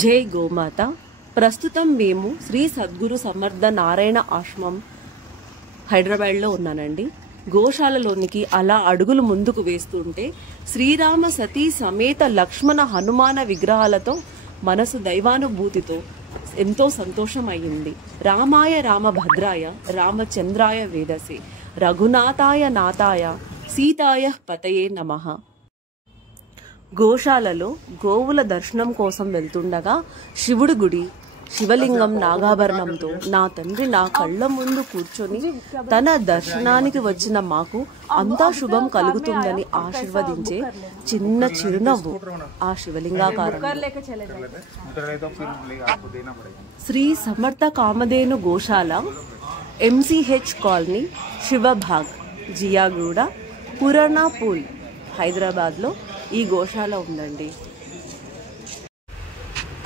జై గోమాత. ప్రస్తుతం మేము శ్రీ సద్గురు సమర్థ నారాయణ ఆశ్రమం హైదరాబాద్లో ఉన్నానండి. గోశాలలోనికి అలా అడుగులు ముందుకు వేస్తుంటే శ్రీరామ సతీ సమేత లక్ష్మణ హనుమాన విగ్రహాలతో మనసు దైవానుభూతితో ఎంతో సంతోషం అయింది. రామాయ రామభద్రాయ రామచంద్రాయ వేదసే రఘునాథాయ నాథాయ సీతాయ పతయే నమః. గోశాలలో గోవుల దర్శనం కోసం వెళ్తుండగా శివుడి గుడి శివలింగం నాగాభరణంతో నా తండ్రి నా కళ్ళ ముందు కూర్చొని తన దర్శనానికి వచ్చిన మాకు అంతా శుభం కలుగుతుందని ఆశీర్వదించే చిన్న చిరునవ్వు ఆ శివలింగాకారం. శ్రీ సమర్థ కామధేను గోశాల, ఎంసీహెచ్ కాలనీ, శివభాగ్, జియాగూడ, పురాణా పూల్, హైదరాబాద్లో ఈ గోశాల ఉందండి.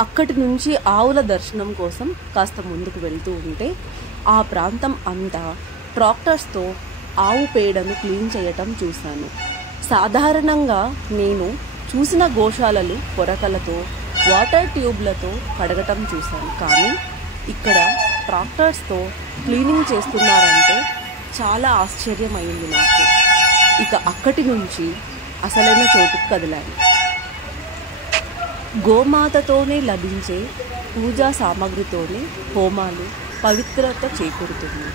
అక్కడి నుంచి ఆవుల దర్శనం కోసం కాస్త ముందుకు వెళ్తూ ఉంటే ఆ ప్రాంతం అంతా ట్రాక్టర్స్తో ఆవు పేడను క్లీన్ చేయటం చూశాను. సాధారణంగా నేను చూసిన గోశాలలు పొరకలతో వాటర్ ట్యూబ్లతో కడగటం చూశాను. కానీ ఇక్కడ ట్రాక్టర్స్తో క్లీనింగ్ చేస్తున్నారంటే చాలా ఆశ్చర్యమైంది నాకు. ఇక అక్కడి నుంచి అసలైన చోటుకు కదిలాను. గోమాతతోనే లభించే పూజా సామాగ్రితోనే హోమాలు పవిత్రత చేకూరుతుంది.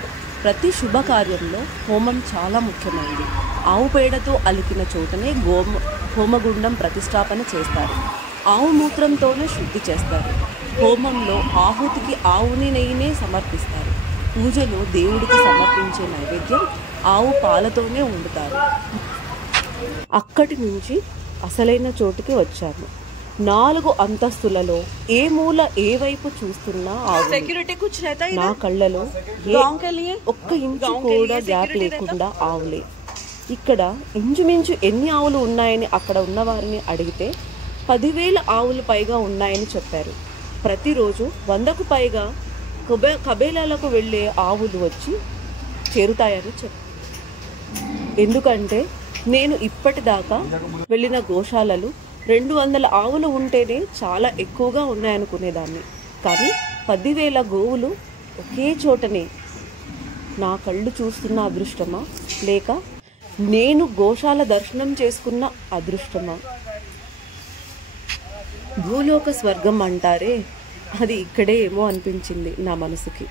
ప్రతి శుభకార్యంలో హోమం చాలా ముఖ్యమైనది. ఆవు పేడతో అలికిన చోటనే హోమగుండం ప్రతిష్టాపన చేస్తారు. ఆవు మూత్రంతోనే శుద్ధి చేస్తారు. హోమంలో ఆహుతికి ఆవుని నెయ్యినే సమర్పిస్తారు. పూజలో దేవుడికి సమర్పించే నైవేద్యం ఆవు పాలతోనే వండుతారు. అక్కడి నుంచి అసలైన చోటుకి వచ్చాను. 4 అంతస్తులలో ఏ మూల ఏ వైపు చూస్తున్నా నా కళ్ళలో ఒక్క ఇంచు కూడా గ్యాప్ లేకుండా ఆవులే. ఇక్కడ ఇంచుమించు ఎన్ని ఆవులు ఉన్నాయని అక్కడ ఉన్న వారిని అడిగితే 10,000 ఆవులు పైగా ఉన్నాయని చెప్పారు. ప్రతిరోజు 100కు పైగా కబేలాలకు వెళ్ళే ఆవులు వచ్చి చేరుతాయని చెప్పారు. ఎందుకంటే నేను ఇప్పటిదాకా వెళ్ళిన గోశాలలు 200 ఆవులు ఉంటేనే చాలా ఎక్కువగా ఉన్నాయనుకునేదాన్ని. కానీ 10,000 గోవులు ఒకే చోటనే నా కళ్ళు చూస్తున్న అదృష్టమా, లేక నేను గోశాల దర్శనం చేసుకున్న అదృష్టమా? భూలోక స్వర్గం అంటారే, అది ఇక్కడే ఏమో అనిపించింది నా మనసుకి.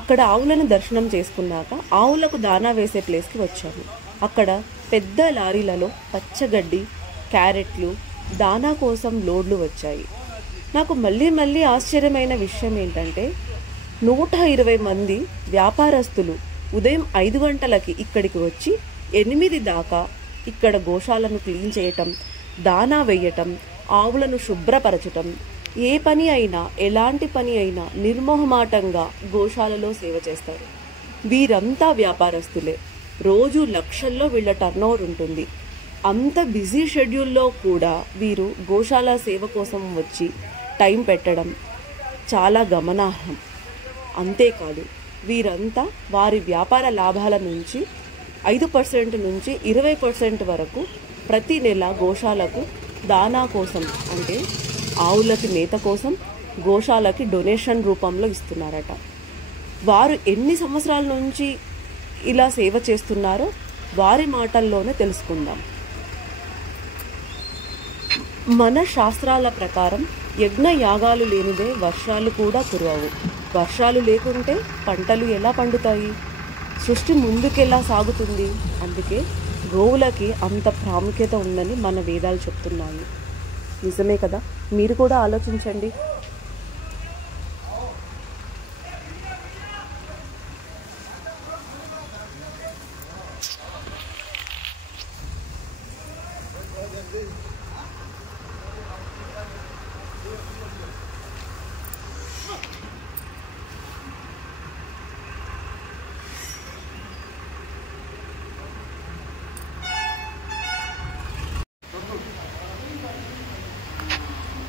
అక్కడ ఆవులను దర్శనం చేసుకున్నాక ఆవులకు దానా వేసే ప్లేస్కి వచ్చాము. అక్కడ పెద్ద లారీలలో పచ్చగడ్డి, క్యారెట్లు, దానా కోసం లోడ్లు వచ్చాయి. నాకు మళ్ళీ ఆశ్చర్యమైన విషయం ఏంటంటే 120 మంది వ్యాపారస్తులు ఉదయం 5 గంటలకి ఇక్కడికి వచ్చి 8 దాకా ఇక్కడ గోశాలను క్లీన్ చేయటం, దానా వేయటం, ఆవులను శుభ్రపరచటం, ఏ పని అయినా ఎలాంటి పని అయినా నిర్మోహమాటంగా గోశాలలో సేవ చేస్తారు. వీరంతా వ్యాపారస్తులే. రోజు లక్షల్లో వీళ్ళ టర్నోవర్ ఉంటుంది. అంత బిజీ షెడ్యూల్లో కూడా వీరు గోశాల సేవ కోసం వచ్చి టైం పెట్టడం చాలా గమనార్హం. అంతేకాదు, వీరంతా వారి వ్యాపార లాభాల నుంచి 5% నుంచి 20% వరకు ప్రతి నెల గోశాలకు దానా కోసం, అంటే ఆవులకి మేత కోసం గోశాలకి డొనేషన్ రూపంలో ఇస్తున్నారట. వారు ఎన్ని సంవత్సరాల నుంచి ఇలా సేవ చేస్తున్నారో వారి మాటల్లోనే తెలుసుకుందాం. మన శాస్త్రాల ప్రకారం యజ్ఞ యాగాలు లేనిదే వర్షాలు కూడా కురవవు. వర్షాలు లేకుంటే పంటలు ఎలా పండుతాయి? సృష్టి ముందుకెలా సాగుతుంది? అందుకే గోవులకి అంత ప్రాముఖ్యత ఉందని మన వేదాలు చెప్తున్నాయి. నిజమే కదా? మీరు కూడా ఆలోచించండి.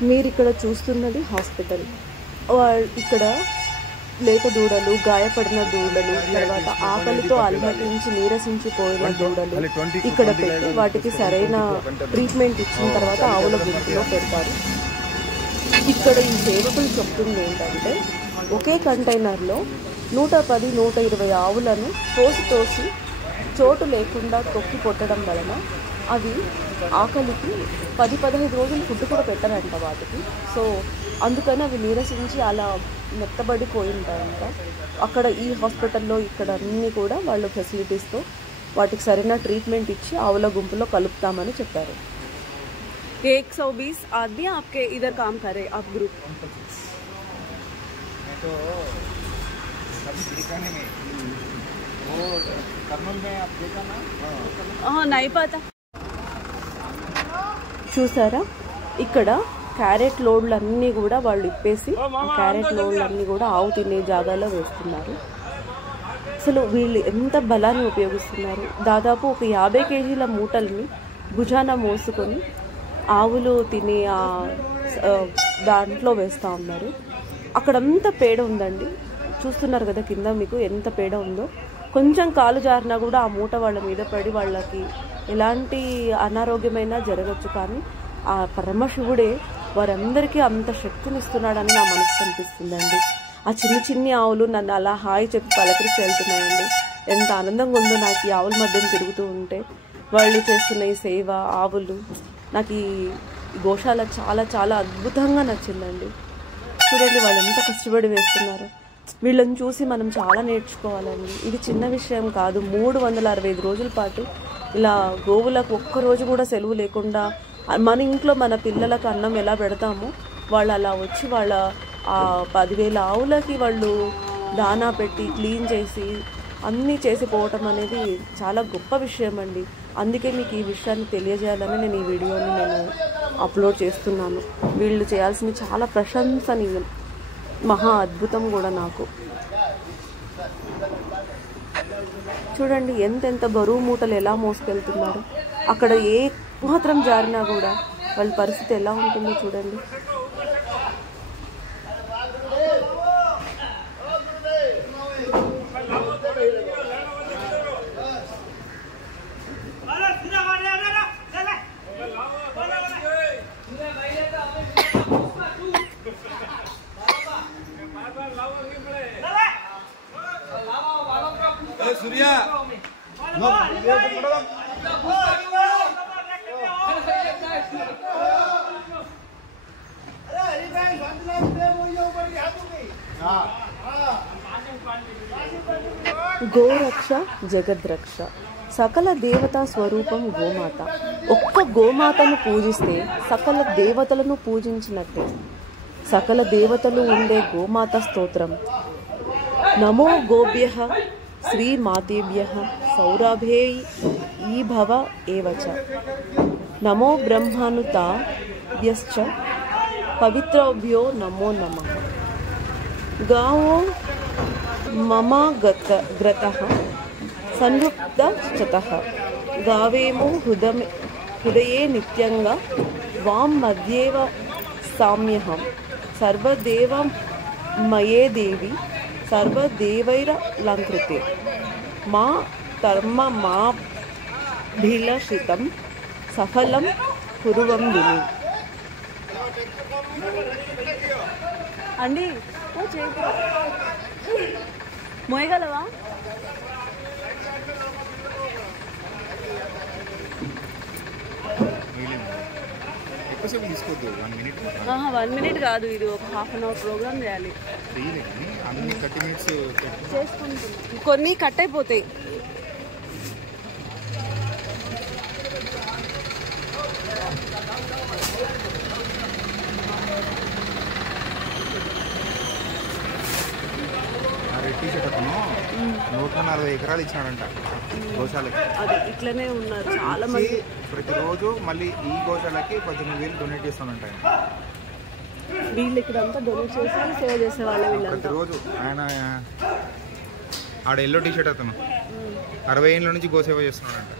మీరు ఇక్కడ చూస్తున్నది హాస్పిటల్. ఇక్కడ లేత దూడలు, గాయపడిన దూడలు, తర్వాత ఆకలితో అలమటించి నీరసించిపోయిన దూడలు ఇక్కడ పెట్టి వాటికి సరైన ట్రీట్మెంట్ ఇచ్చిన తర్వాత ఆవుల గుంపులో పెడతారు. ఇక్కడ ఈ సేవకులు చెప్తుంది ఏంటంటే ఒకే కంటైనర్లో 110, 120 ఆవులను తోసి చోటు లేకుండా తొక్కి కొట్టడం వలన అవి ఆకలికి 10-15 రోజులు ఫుడ్ కూడా పెట్టరంట వాటికి. సో అందుకని అవి నీరసించి అలా మెత్తబడిపోయి ఉంటాయంట. అక్కడ ఈ హాస్పిటల్లో ఇక్కడ అన్నీ కూడా వాళ్ళు ఫెసిలిటీస్తో వాటికి సరైన ట్రీట్మెంట్ ఇచ్చి ఆవుల గుంపులో కలుపుతామని చెప్పారు. 120 आदमी आपके इधर काम करे आप ग्रुप? तो वो कर्नूल में आप देखा ना? हाँ नहीं पता. చూసారా ఇక్కడ క్యారెట్ లోడ్లన్నీ కూడా వాళ్ళు ఇప్పేసి క్యారెట్ లోడ్లన్నీ కూడా ఆవు తినే జాగాలో వేస్తున్నారు. అసలు వీళ్ళు ఎంత బలాన్ని ఉపయోగిస్తున్నారు. దాదాపు ఒక 50 కేజీల మూటల్ని భుజాన మోసుకొని ఆవులు తినే దాంట్లో వేస్తూ ఉన్నారు. అక్కడంతా పేడ ఉందండి, చూస్తున్నారు కదా కింద మీకు ఎంత పేడ ఉందో. కొంచెం కాలు జారినా కూడా ఆ మూట వాళ్ళ మీద పడి వాళ్ళకి ఎలాంటి అనారోగ్యమైనా జరగచ్చు. కానీ ఆ పరమశివుడే వారందరికీ అంత శక్తినిస్తున్నాడని నా మనసు కనిపిస్తుందండి. ఆ చిన్ని ఆవులు నన్ను అలా హాయి చెప్పి పలకరించి వెళ్తున్నాయండి. ఎంత ఆనందంగా ఉందో నాకు ఈ ఆవుల మధ్యన తిరుగుతూ ఉంటే. వాళ్ళు చేస్తున్న ఈ సేవ, ఆవులు, నాకు ఈ గోశాల చాలా చాలా అద్భుతంగా నచ్చిందండి. చూడండి వాళ్ళు ఎంత కష్టపడి వేస్తున్నారు. వీళ్ళని చూసి మనం చాలా నేర్చుకోవాలండి. ఇది చిన్న విషయం కాదు. 365 రోజుల పాటు ఇలా గోవులకు ఒక్కరోజు కూడా సెలవు లేకుండా మన ఇంట్లో మన పిల్లలకు అన్నం ఎలా పెడతామో వాళ్ళు అలా వచ్చి వాళ్ళ ఆ 10,000 ఆవులకి వాళ్ళు దానా పెట్టి క్లీన్ చేసి అన్నీ చేసిపోవటం అనేది చాలా గొప్ప విషయం అండి. అందుకే మీకు ఈ విషయాన్ని తెలియజేయాలని నేను ఈ వీడియోని అప్లోడ్ చేస్తున్నాను. వీళ్ళు చేయాల్సిన చాలా ప్రశంసనీయం, మహా అద్భుతం కూడా నాకు. చూడండి ఎంత బరువు మూటలు ఎలా మోసుకెళ్తున్నారు. అక్కడ ఏ మాత్రం జారినా కూడా వాళ్ళ పరిస్థితి ఎలా ఉంటుందో చూడండి. सूर्या గోరక్ష జగద్రక్ష, సకల దేవతా స్వరూపం గోమాత. ఒక్క గోమాతను పూజిస్తే సకల దేవతలను పూజించినట్టే. సకల దేవతలు ఉండే గోమాత స్తోత్రం. నమో గోభ్యః శ్రీమాతేభ్యః సౌరభేయీ భవ ఏవచ. నమో బ్రహ్మానుతాభ్యశ్చ పవిత్రభ్యో నమో నమః. గావో మమ గ్రతః సంయుక్తశ్చతః. గావేమో హృదయే నిత్యంగా వాం మధ్యేవ సామ్యహం. సర్వదేవమయే దేవి సర్వదేవైరలంకృతే. మా ధర్మ మాభిలషితం సఫలం కురువం విని. అండి మోయగలవా? ఎక్కువసేపు తీసుకోవద్దు. 1 minute. 1 minute కాదు, ఇది ఒక ½ an hour ప్రోగ్రామ్ చేయాలి. అన్ని 30 minutes చేసుకుంటున్నాం. కొన్ని కట్ అయిపోతాయి. టీషర్ట్ అతను 140 ఎకరాలు ఇచ్చినాడంట గోశాలకి. అది ఇట్లనే ఉన్నారు చాలా మంది. ప్రతిరోజు మళ్ళీ ఈ గోశాలకి 18,000 డొనేట్ చేస్తానంట. వీళ్ళు ఇక్కడంతా డొనేట్ చేసి సేవ చేసే వాళ్ళే వీళ్ళంతా. ప్రతిరోజు ఆయన ఆడ ఎల్లో టీషర్ట్ అతను 60 ఏళ్ళ నుంచి గోసేవ చేస్తున్నాడంట.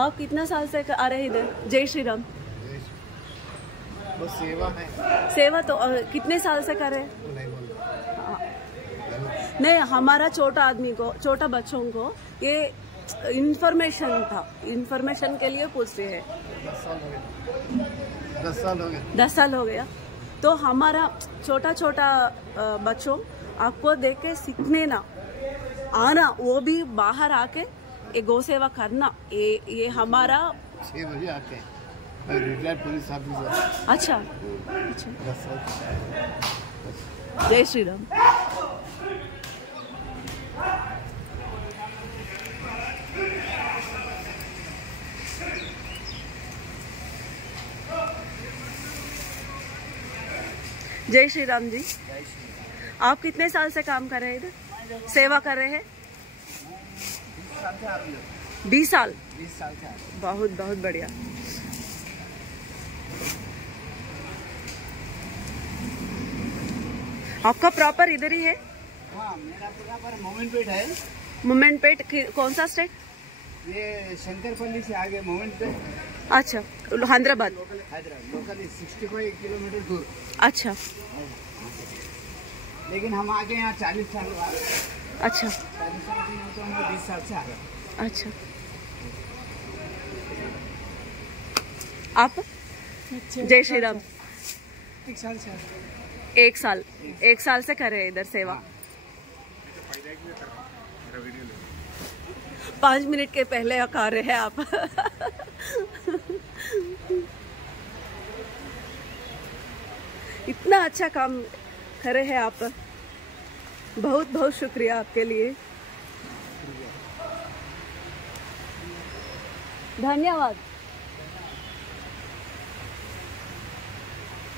आप कितना साल से आ रहे इधर? जय श्री राम. बस सेवा है. सेवा तो कितने साल से कर रहे हैं? नहीं, हमारा छोटा आदमी को, छोटा बच्चों को ये इंफॉर्मेशन था, इंफॉर्मेशन के लिए पूछ रहे हैं। 10 साल हो गए। 10 साल हो गया। तो हमारा छोटा छोटा बच्चों आपको देख के सीखने ना आना, वो भी बाहर आके ये गौ सेवा करना, ये हमारा 6 बजे आते हैं। मैं रिटायर्ड पुलिस ऑफिसर। अच्छा। 10 साल। जय श्री राम। जय श्री राम जी। आप कितने साल से काम कर रहे हैं इधर, सेवा कर रहे हैं? 20 साल। 20 साल से। बहुत बहुत बढ़िया। आपका प्रॉपर इधर ही है? हाँ, मेरा प्रॉपर मोमिनपेट है। मोमिनपेट कौन सा स्टेट? ये शंकरपल्ली से आगे मोमिनपेट। अच्छा, हैदराबाद। हैदराबाद लोकल 65 किलोमीटर दूर। अच्छा। लेकिन हम आगे यहाँ 40 साल बाद। अच्छा। 40 साल से तो हम 20 साल से आ रहे हैं। अच्छा। आप? जय श्री राम। 1 साल से। 1 साल से कर रहे हैं इधर सेवा। 5 मिनट के पहले आ रहे हैं आप। इतना अच्छा काम कर रहे हैं आप, बहुत बहुत शुक्रिया आपके लिए, धन्यवाद।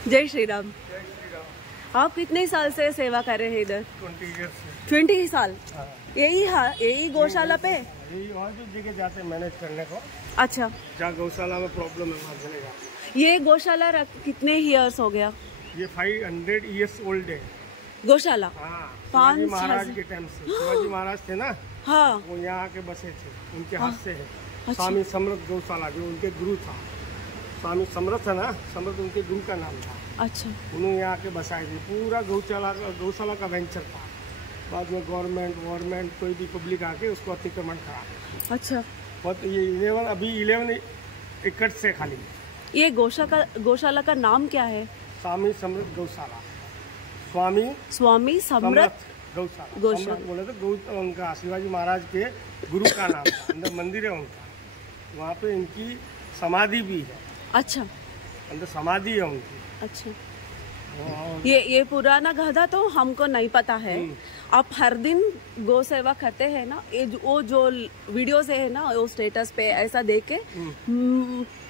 जय श्री राम। आप कितने साल से सेवा कर रहे हैं इधर? 20 साल। यही गौशाला पे? यही वहाँ जो जगह जाते हैं मैनेज करने को। अच्छा। जहाँ गौशाला में प्रॉब्लम है वहाँ चलेगा। ये गौशाला कितने ईयर्स हो गया? ये 500 ईयर्स ओल्ड है गौशाला। हाँ, 5 शिवाजी महाराज के टाइम से। शिवाजी महाराज थे ना, हाँ, वो यहाँ के बसे थे, उनके हाथ से है। अच्छा। स्वामी समृद्ध गौशाला जो उनके गुरु था, स्वामी समृद्ध था ना, समृद्ध उनके गुरु का नाम था। अच्छा। उन्होंने यहाँ के बसाए थे। पूरा गौशाला का वेंचर था। बाद में गवर्नमेंट कोई भी पब्लिक आके उसको अतिक्रमण करा। अच्छा। बहुत ये 11 एकड़ से खाली। ये गौशाला का नाम क्या है? स्वामी समृद्ध गौशाला। स्वामी समृद्ध गौशाला बोले तो उनका शिवाजी महाराज के गुरु का नाम था। अंदर मंदिर है उनका, वहाँ पे इनकी समाधि भी है। अच्छा। अंदर समाधि है उनकी। अच्छा। ये पुराना गधा तो हमको नहीं पता है। आप हर दिन गौ सेवा करते हैं ना, वो जो वीडियो से है ना, वो स्टेटस पे ऐसा देख के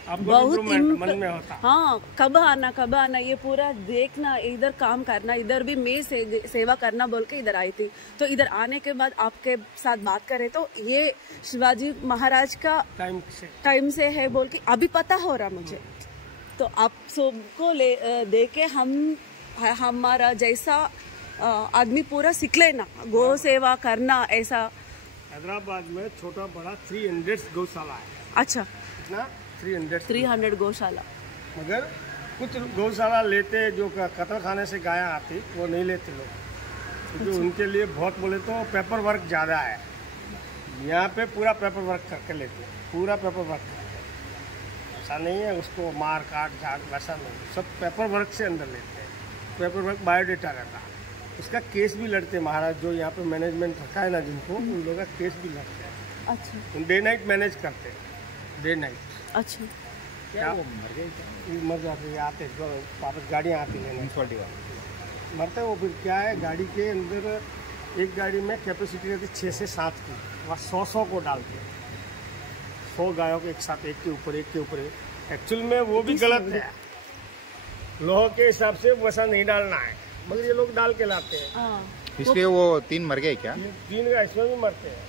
बहुत मन में होता। हाँ, कब आना ये पूरा देखना, इधर काम करना, इधर भी मैं सेवा करना बोल के इधर आई थी। तो इधर आने के बाद आपके साथ बात करें तो ये शिवाजी महाराज का टाइम से है बोल के अभी पता हो रहा मुझे। तो आप सबको दे के हमारा जैसा आदमी पूरा सीख लेना, गौ सेवा करना ऐसा। हैदराबाद में छोटा बड़ा 300 गौशाला है। अच्छा। कितना? 300 गौशाला। मगर कुछ गौशाला लेते जो कत्ल खाने से गायें आती वो नहीं लेते लोग, क्योंकि अच्छा। उनके लिए बहुत बोले तो पेपर वर्क ज़्यादा है। यहाँ पे पूरा पेपर वर्क करके लेते, पूरा पेपर वर्क ऐसा नहीं है उसको मार काट झाड़ वैसा नहीं, सब पेपर वर्क से अंदर लेते हैं। पेपर वर्क बायोडेटा रहता है, उसका केस भी लड़ते हैं। महाराज जो यहाँ पे मैनेजमेंट रखा है ना जिनको, उन लोगों का केस भी लड़ते हैं। अच्छा। डे नाइट मैनेज करते हैं, डे नाइट। अच्छा। क्या वो मर जाते आते वापस गाड़ियाँ आती हैं म्यूनसिपलिटी वाले मरते वो। फिर क्या है, गाड़ी के अंदर एक गाड़ी में कैपेसिटी रहती 6 से 7 की, वहाँ 100 को डालते हैं। 100 गायों को एक साथ, एक के ऊपर एक्चुअल में वो भी गलत है। लोगों के हिसाब से वैसा नहीं डालना है, मगर ये लोग डाल के लाते हैं। इसलिए वो 3 मर गए क्या? 3 इसमें भी मरते हैं,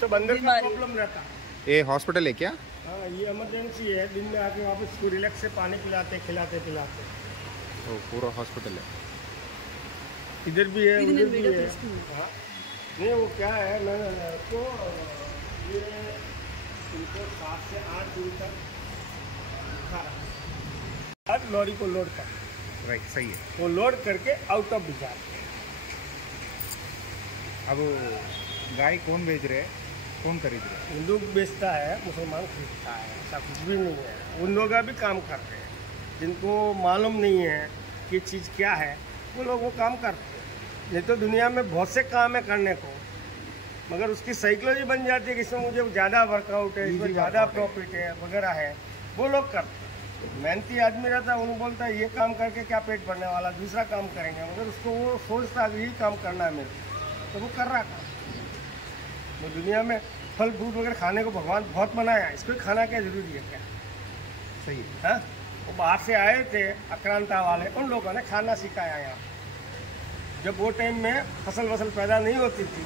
सब अंदर का प्रॉब्लम रहता है। ये हॉस्पिटल है क्या? हाँ, ये इमरजेंसी है। दिन में आके वापस इसको रिलैक्स से पानी पिलाते खिलाते। वो पूरा हॉस्पिटल है। इधर भी है, उधर भी है। हाँ, नहीं वो क्या है, मैंने तो ये इनको 7 से 8 दिन तक हर लॉरी को लोड कर, राइट, सही है। वो लोड करके आउट ऑफ बाजार अब गाय कौन बेच रहे, कौन खरीद रहे? हिंदू बेचता है, मुसलमान खरीदता है, ऐसा कुछ भी नहीं है। उन लोग भी काम करते हैं, जिनको मालूम नहीं है कि चीज़ क्या है, वो लोग वो काम करते हैं। नहीं तो दुनिया में बहुत से काम है करने को, मगर उसकी साइकोलॉजी बन जाती है कि इसमें मुझे ज़्यादा वर्कआउट है, इसमें ज़्यादा प्रॉफिट है वगैरह है, वो लोग करते हैं। मेहनती आदमी रहता है, उन्हें बोलता है ये काम करके क्या पेट भरने वाला, दूसरा काम करेंगे, मगर उसको वो सोचता है यही काम करना है मेरे को, तो वो कर रहा काम। वो दुनिया में फल फ्रूट वगैरह खाने को भगवान बहुत मनाया, इसको खाना क्या जरूरी है क्या? सही है। हाँ, वो बाहर से आए थे आक्रांता वाले, उन लोगों ने खाना सिखाया यहाँ। जब वो टाइम में फसल वसल पैदा नहीं होती थी,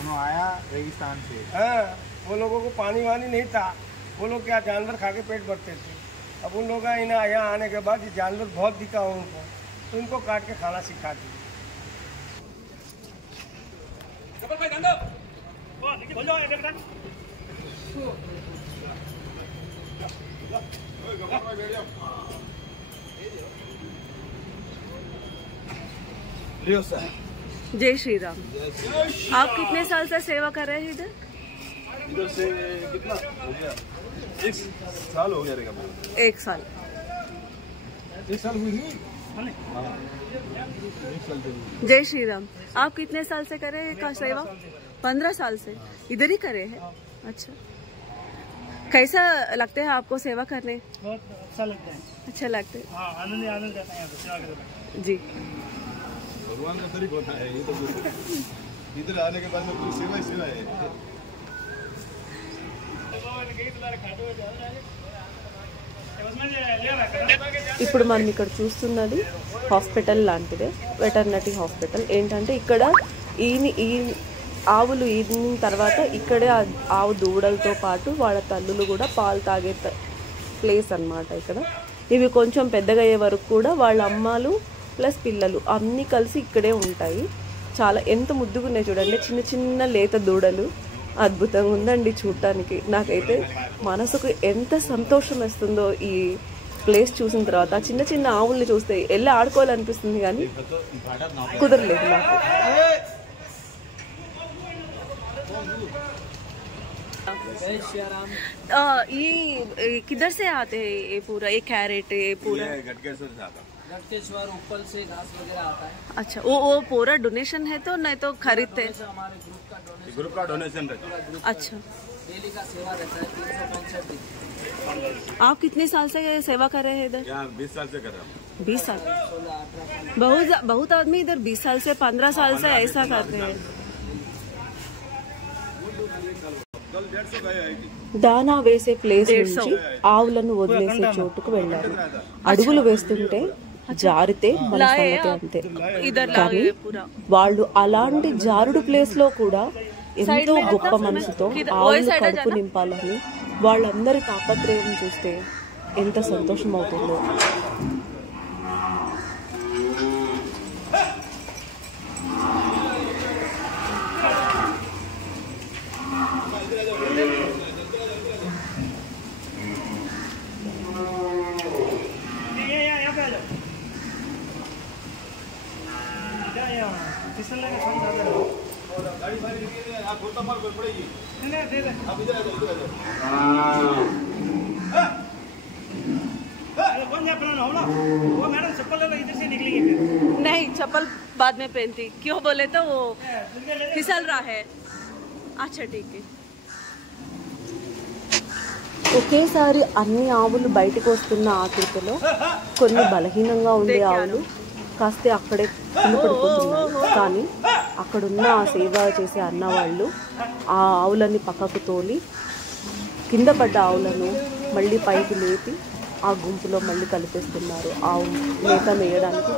उन्होंने आया रेगिस्तान से। हाँ, वो लोगों को पानी वानी नहीं था, वो लोग क्या जानवर खा के पेट भरते थे। अब उन लोगों ने यहाँ आने के बाद ये जानवर बहुत दिखा उनको, तो उनको काट के खाना सिखा दी। जय श्री राम। आप कितने साल से सेवा कर रहे हैं इधर? इधर से कितना हो गया? 1 साल हो गया रहेगा मेरा। 1 साल। 1 साल हुई नहीं। जय श्री राम। आप कितने साल से कर रहे हैं का सेवा? 15 साल से इधर ही करे हैं। अच्छा, कैसा लगता है आपको सेवा करने? बहुत अच्छा लगता है। अच्छा लगता है। हाँ, आनंद आनंद करते हैं सेवा करने। जी, भगवान का तरीका होता है ये तो। इधर आने के बाद में पूरी सेवा ही सेवा है। ఇప్పుడు మనం ఇక్కడ చూస్తున్నది హాస్పిటల్ లాంటిదే, వెటర్నరీ హాస్పిటల్. ఏంటంటే ఇక్కడ ఈ ఆవులు ఈదిన తర్వాత ఇక్కడే ఆవు దూడలతో పాటు వాళ్ళ తల్లులు కూడా పాలు తాగే ప్లేస్ అన్నమాట. ఇక్కడ ఇవి కొంచెం పెద్దగా అయ్యే వరకు కూడా వాళ్ళ అమ్మాలు ప్లస్ పిల్లలు అన్నీ కలిసి ఇక్కడే ఉంటాయి. చాలా ఎంత ముద్దుగా ఉన్నాయి చూడండి, చిన్న చిన్న లేత దూడలు. అద్భుతంగా ఉందండి చూడటానికి. నాకైతే మనసుకు ఎంత సంతోషం వేస్తుందో ఈ ప్లేస్ చూసిన తర్వాత. ఆ చిన్న చిన్న ఆవుల్ని చూస్తే వెళ్ళి ఆడుకోవాలనిపిస్తుంది కానీ కుదరలేదు నాకు. ये किधर से आते हैं? ये पूरा ये कैरेट ये पूरा गटकेश्वर से आता है। गटकेश्वर ऊपर से घास वगैरह आता है। अच्छा, वो पूरा डोनेशन है तो नहीं तो खरीदते हैं? हमारे ग्रुप का डोनेशन रहता है। अच्छा, डेली का सेवा रहता है 365 दिन। आप कितने साल से सेवा कर रहे हैं इधर? यहाँ 20 साल से कर रहा हूँ। 20 साल। बहुत आदमी इधर 20 साल से 15 साल से ऐसा करते हैं. దానా వేసే ప్లేస్ నుంచి ఆవులను వదిలేసే చోటుకు వెళ్ళారు. అడుగులు వేస్తుంటే జారితే మన సంగతి అంతే. కానీ వాళ్ళు అలాంటి జారుడు ప్లేస్ లో కూడా ఎంతో గొప్ప మనసుతో ఆవులు కడుపు నింపాలని వాళ్ళందరి తాపత్రయం చూస్తే ఎంత సంతోషం అవుతుందో. नहीं, चप्पल बाद में पहनती, क्यों बोले तो वो फिसल रहा है. अच्छा ठीक है. ఒకేసారి అన్ని ఆవులు బయటకు వస్తున్న ఆకృతిలో కొన్ని బలహీనంగా ఉండే ఆవులు కాస్త అక్కడే పడిపోతున్నాయి. కానీ అక్కడున్న ఆ సేవ చేసే అన్న వాళ్ళు ఆ ఆవులని పక్కకు తోలి కింద పడ్డ ఆవులను మళ్ళీ పైకి లేపి ఆ గుంపులో మళ్ళీ కలిపేస్తున్నారు. ఆవు మేత మేయడానికి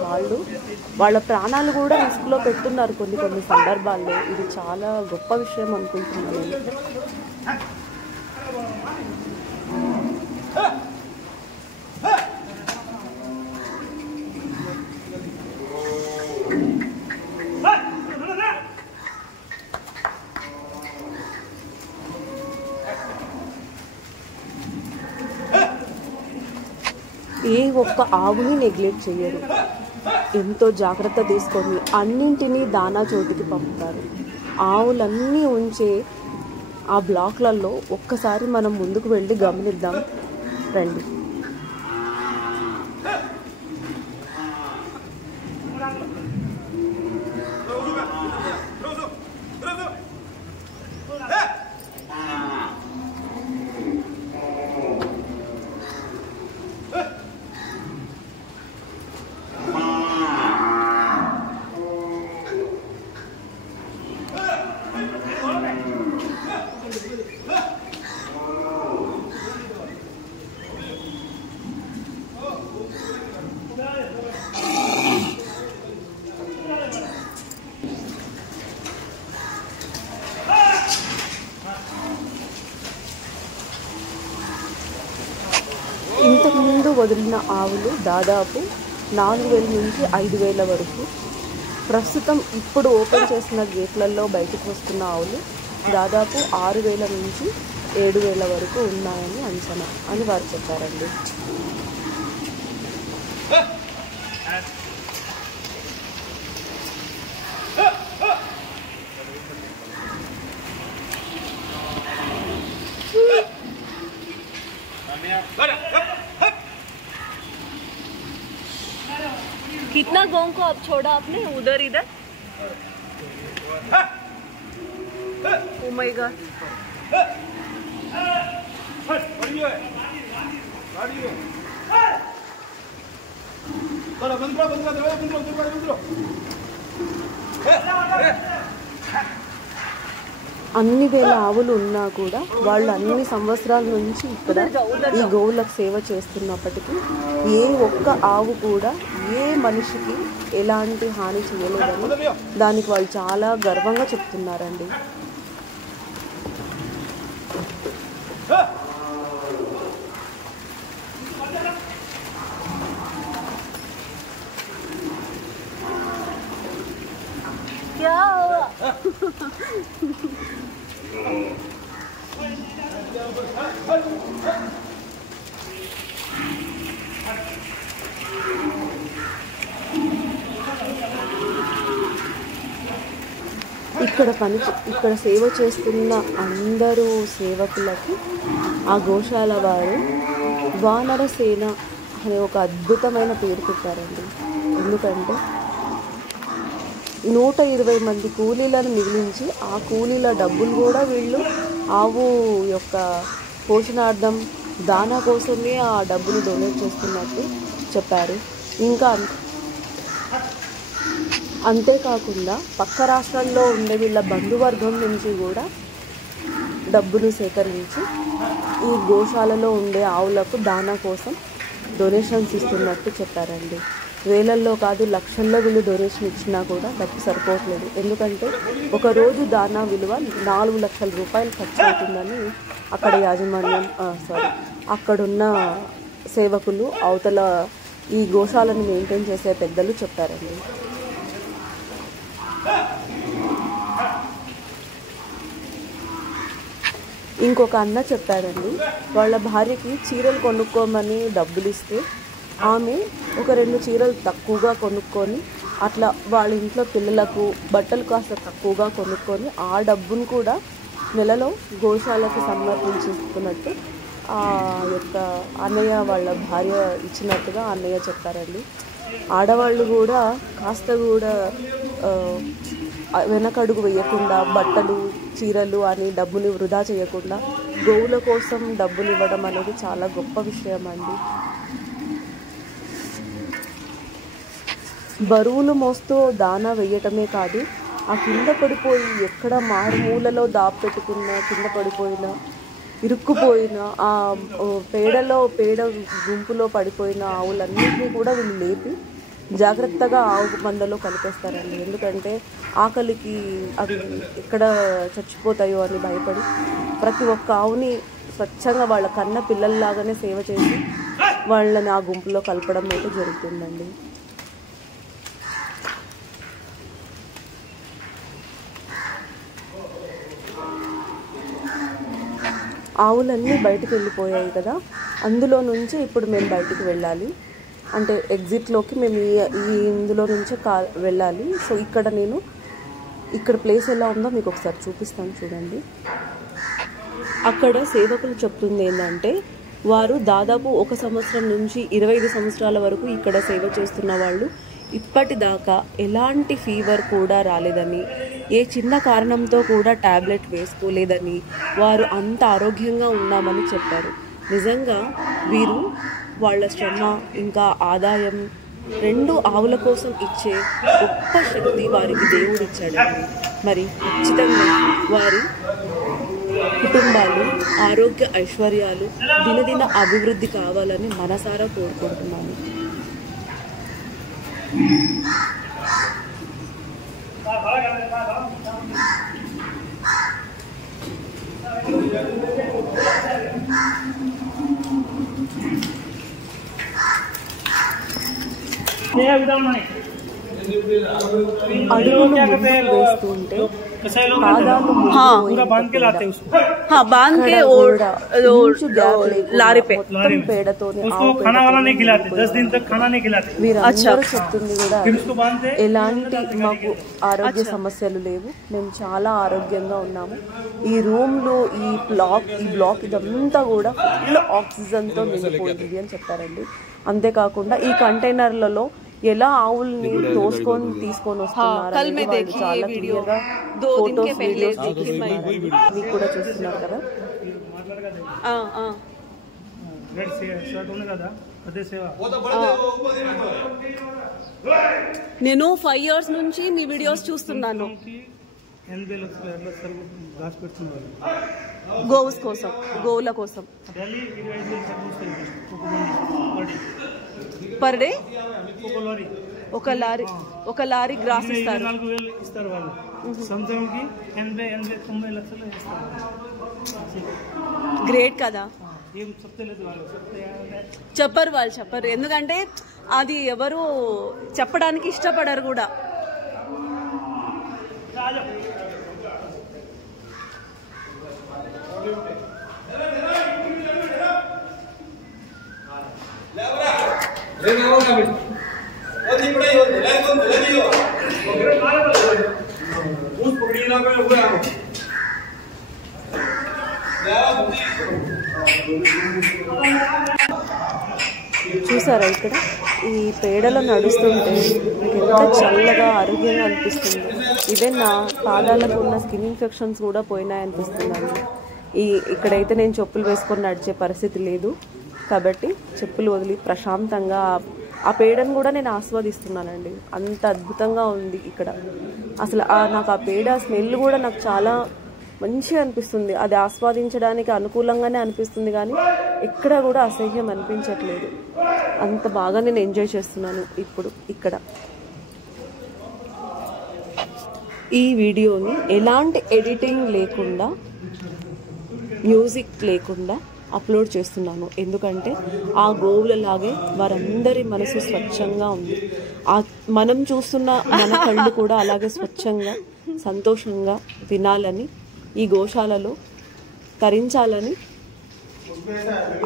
వాళ్ళ ప్రాణాలు కూడా రిస్క్లో పెడుతున్నారు కొన్ని సందర్భాల్లో. ఇది చాలా గొప్ప విషయం అనుకుంటున్నాను. ఏ ఒక్క ఆవుని నెగ్లెక్ట్ చేయరు. ఎంతో జాగ్రత్త తీసుకొని అన్నింటినీ దానా చోటికి పంపుతారు. ఆవులన్నీ ఉంచే ఆ బ్లాక్లలో ఒక్కసారి మనం ముందుకు వెళ్ళి గమనిద్దాం రండి. ఇంతకుముందు వదిలిన ఆవులు దాదాపు 4,000 నుంచి 5,000 వరకు, ప్రస్తుతం ఇప్పుడు ఓపెన్ చేసిన గేట్లలో బయటకు వస్తున్న ఆవులు దాదాపు 6,000 నుంచి 7,000 వరకు ఉన్నాయని అంచనా అని వారు చెప్పారండి. कितना गांव को अब छोड़ा आपने उधर इधर? Oh my God. అన్ని వేల ఆవులు ఉన్నా కూడా వాళ్ళు అన్ని సంవత్సరాల నుంచి ఇక్కడ ఈ గోవులకు సేవ చేస్తున్నప్పటికీ ఏ ఒక్క ఆవు కూడా ఏ మనిషికి ఎలాంటి హాని చేయలేదని దానికి వాళ్ళు చాలా గర్వంగా చెప్తున్నారండి. ఇక్కడ సేవ చేస్తున్న అందరూ సేవకులకి ఆ గోశాల వారు వానర సేన అనే ఒక అద్భుతమైన పేరు పెట్టారండి. ఎందుకంటే 120 మంది కూలీలను మిగిలించి ఆ కూలీల డబ్బులు కూడా వీళ్ళు ఆవు యొక్క పోషణార్థం దానా కోసమే ఆ డబ్బులు డొనేట్ చేస్తున్నట్టు చెప్పారు. ఇంకా అంతేకాకుండా పక్క రాష్ట్రాల్లో ఉండే వీళ్ళ బంధువర్గం నుంచి కూడా డబ్బును సేకరించి ఈ గోశాలలో ఉండే ఆవులకు దానా కోసం డొనేషన్స్ ఇస్తున్నట్టు చెప్పారండి. వేలల్లో కాదు లక్షల్లో వీళ్ళు డొనేషన్ ఇచ్చినా కూడా డబ్బు సరిపోవట్లేదు. ఎందుకంటే ఒకరోజు దానా విలువ 4 లక్షల రూపాయలు ఖర్చు అవుతుందని అక్కడ యాజమాన్యం అక్కడున్న సేవకులు అవతల ఈ గోశాలను మెయింటైన్ చేసే పెద్దలు చెప్పారండి. ఇంకొక అన్న చెప్పారండి, వాళ్ళ భార్యకి చీరలు కొనుక్కోమని డబ్బులు ఇస్తే ఆమె ఒక 2 చీరలు తక్కువగా కొనుక్కొని అట్లా వాళ్ళ ఇంట్లో పిల్లలకు బట్టలు కాస్త తక్కువగా కొనుక్కొని ఆ డబ్బును కూడా నెలలో గోశాలకు సమర్పించుకున్నట్టు ఆ యొక్క అన్నయ్య వాళ్ళ భార్య ఇచ్చినట్టుగా అన్నయ్య చెప్పారండి. ఆడవాళ్ళు కూడా కాస్త కూడా వెనకడుగు వేయకుండా బట్టలు చీరలు అని డబ్బుని వృధా చేయకుండా గోవుల కోసం డబ్బులు ఇవ్వడం అనేది చాలా గొప్ప విషయం అండి. బరువులు మోస్తూ దానా వేయటమే కాదు, ఆ కింద పడిపోయి ఎక్కడ మారుమూలలో దాపెట్టుకున్న కింద పడిపోయిన ఇరుక్కుపోయిన ఆ పేడ గుంపులో పడిపోయిన ఆవులన్నింటినీ కూడా వీళ్ళు లేపి జాగ్రత్తగా ఆవు మందలో కలిపేస్తారండి. ఎందుకంటే ఆకలికి అవి ఎక్కడ చచ్చిపోతాయో అని భయపడి ప్రతి ఒక్క ఆవుని స్వచ్ఛంగా వాళ్ళ కన్న పిల్లల్లాగానే సేవ చేసి వాళ్ళని ఆ గుంపులో కలపడం అయితే జరుగుతుందండి. ఆవులన్నీ బయటకు వెళ్ళిపోయాయి కదా, అందులో నుంచి ఇప్పుడు మేము బయటికి వెళ్ళాలి. అంటే ఎగ్జిట్లోకి మేము ఈ ఇందులో నుంచే వెళ్ళాలి. సో ఇక్కడ ప్లేస్ ఎలా ఉందో మీకు ఒకసారి చూపిస్తాను చూడండి. అక్కడ సేవకులు చెప్తుంది ఏంటంటే వారు దాదాపు 1 సంవత్సరం నుంచి 25 సంవత్సరాల వరకు ఇక్కడ సేవ చేస్తున్న వాళ్ళు ఇప్పటిదాకా ఎలాంటి ఫీవర్ కూడా రాలేదని, ఏ చిన్న కారణంతో కూడా టాబ్లెట్ వేసుకోలేదని, వారు అంత ఆరోగ్యంగా ఉన్నామని చెప్పారు. నిజంగా వీరు వాళ్ళ శ్రమ ఇంకా ఆదాయం 2 ఆవుల కోసం ఇచ్చే గొప్ప శక్తి వారికి దేవుడు ఇచ్చాడండి. మరి ఖచ్చితంగా వారి కుటుంబాలు ఆరోగ్య ఐశ్వర్యాలు దినదిన అభివృద్ధి కావాలని మనసారా కోరుకుంటున్నాను. అడుగులు వేస్తుంటే పాదాలు बांध के और लारी पे పేడతో వీరందరూ చెప్తుంది కూడా ఎలాంటి మాకు ఆరోగ్య సమస్యలు లేవు, మేము చాలా ఆరోగ్యంగా ఉన్నాము. ఈ రూమ్లో ఈ బ్లాక్ ఇదంతా కూడా ఫుల్ ఆక్సిజన్తో నిండిపోయింది అని చెప్పారండి. అంతేకాకుండా ఈ కంటైనర్లలో ఎలా ఆవుల్ని తీసుకొని వస్తున్నారు చాలా క్లియర్గా ఫోటోస్ వీడియోస్ మీకు కూడా చూస్తున్నారు కదా. నేను 5 years నుంచి మీ వీడియోస్ చూస్తున్నాను. గోవుల కోసం పర్ డే ఒక లారీ గ్రాస్ ఇస్తారు. గ్రేట్ కదా. చెప్పరు ఎందుకంటే అది ఎవరు చెప్పడానికి ఇష్టపడరు కూడా. చూసారా ఇక్కడ ఈ పేడలో నడుస్తుంటే ఎంత చల్లగా ఆరోగ్యంగా అనిపిస్తుంది. ఈవెన్ నా పాదాలకు ఉన్న స్కిన్ ఇన్ఫెక్షన్స్ కూడా పోయినాయనిపిస్తున్నాను. ఇక్కడైతే నేను చెప్పులు వేసుకొని నడిచే పరిస్థితి లేదు కాబట్టి చెప్పులు వదిలి ప్రశాంతంగా ఆ పేడను కూడా నేను ఆస్వాదిస్తున్నానండి. అంత అద్భుతంగా ఉంది ఇక్కడ. అసలు నాకు ఆ పేడ స్మెల్ కూడా నాకు చాలా మంచిగా అనిపిస్తుంది. అది ఆస్వాదించడానికి అనుకూలంగానే అనిపిస్తుంది కానీ ఎక్కడ కూడా అసహ్యం అనిపించట్లేదు. అంత బాగా నేను ఎంజాయ్ చేస్తున్నాను ఇప్పుడు ఇక్కడ. ఈ వీడియోని ఎలాంటి ఎడిటింగ్ లేకుండా, మ్యూజిక్ లేకుండా అప్లోడ్ చేస్తున్నాను. ఎందుకంటే ఆ గోవులలాగే వారందరి మనసు స్వచ్ఛంగా ఉంది. మనం చూస్తున్న మన కళ్ళు కూడా అలాగే స్వచ్ఛంగా సంతోషంగా వినాలని, ఈ గోశాలలో తరించాలని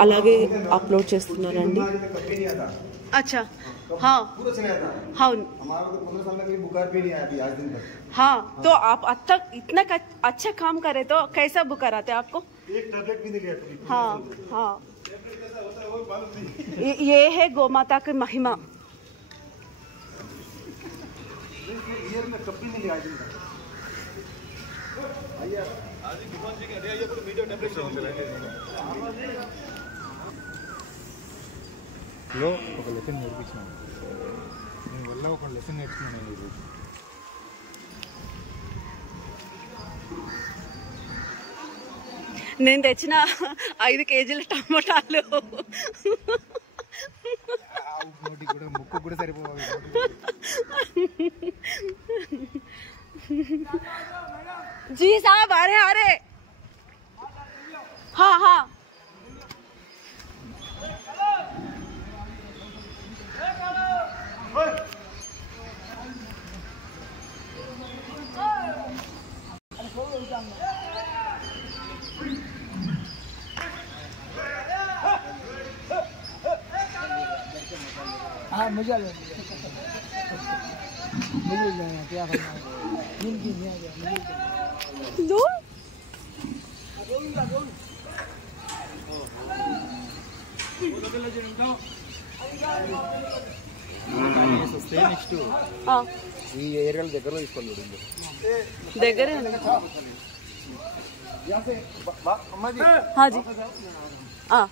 అలాగే అప్లోడ్ చేస్తున్నానండి. अच्छा हाँ हाँ हाँ तो आप इतना अच्छा काम करे तो कैसा बुखार आते आपको? एक टैबलेट भी नहीं लिया। हाँ हाँ ये है गोमाता की महिमा. లో ఒక లెసన్ నేర్పించాను నేను వల్ల ఒక లెసన్ నేర్చుకున్నాను ఈరోజు. నేను తెచ్చిన 5 కేజీల టమాటాలు కూడా ముక్కు కూడా సరిపోవాలి. जी साहब आ रहे हाँ हाँ हाँ मजा ले मुझे क्या करना है दिन की नहीं आ गया दो వస్తే నెక్స్ట్ ఆ, ఈ ఏరియాల దగ్గరలో తీసుకోండి దగ్గరే ఉంది. हाँ जी हाँ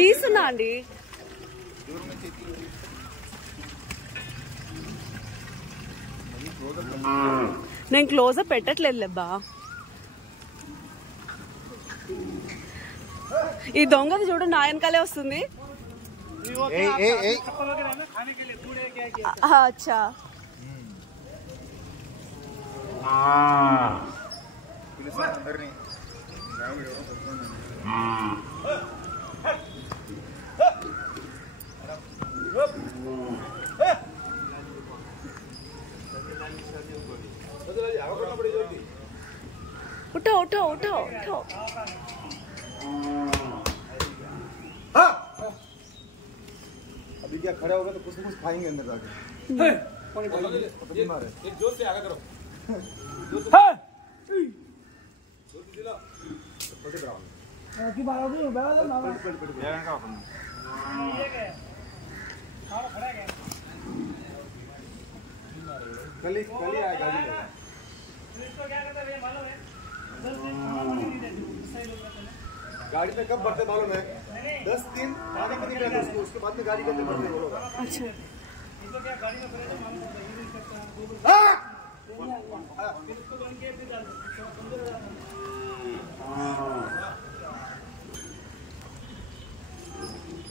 తీస్తున్నా అండి. నేను క్లోజప్ పెట్టట్లేదు లేబ్బా. ఈ దొంగది చూడు నా వెనకాలే వస్తుంది. अच्छा అందరినీ उठो उठो उठो उठो. अभी क्या खड़े होगा तो कुछ न कुछ खाएंगे अंदर जाके एक जोर से आगे करो की बात हो गई बैठो ना कल ही आए गाड़ी में गाड़ी में कब बढ़ते मालूम है 10 दिन पानी के नहीं रहते उसके बाद में गाड़ी के अंदर बढ़ते वो लोग अच्छा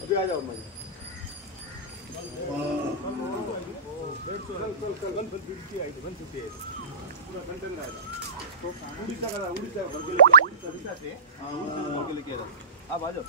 अभी आ जाओ मैं उड़ीसा का उड़ीसा से लेके आप आ जाओ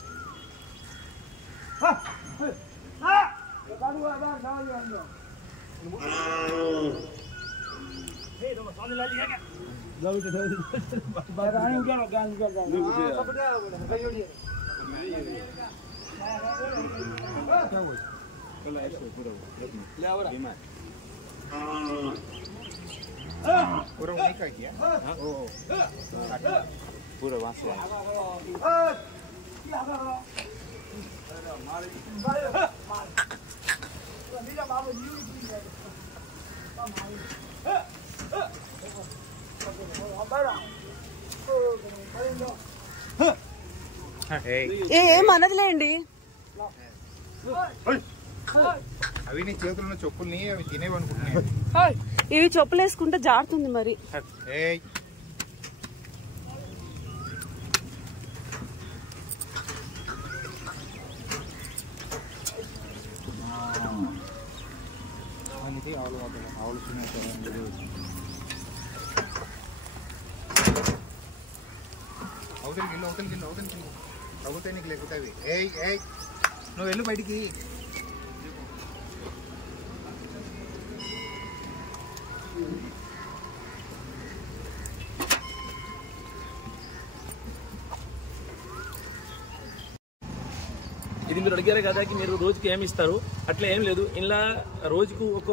पूरा उन्हीं का किया पूरा वहाँ से ఏమనదులేండి. అవి నీ చేతుల్లో చెప్పుల్ని అవి తినేవనుకుంటున్నాయి. ఇవి చెప్పులు వేసుకుంటే జారుతుంది మరి. ఏయ్ అనేది ఆవులు ఆవులు అవతలికి వెళ్ళు అవతలికి వెళ్ళు అవతలికి వెళ్ళు తగ్గుతాయి నీకు లేకపోతే అవి. ఏయ్ ఏయ్ నువ్వు వెళ్ళు బయటికి. ఇది మీరు అడిగారు కదా కి మీరు రోజుకి ఏమి ఇస్తారు, అట్లా ఏం లేదు. ఇలా రోజుకు ఒక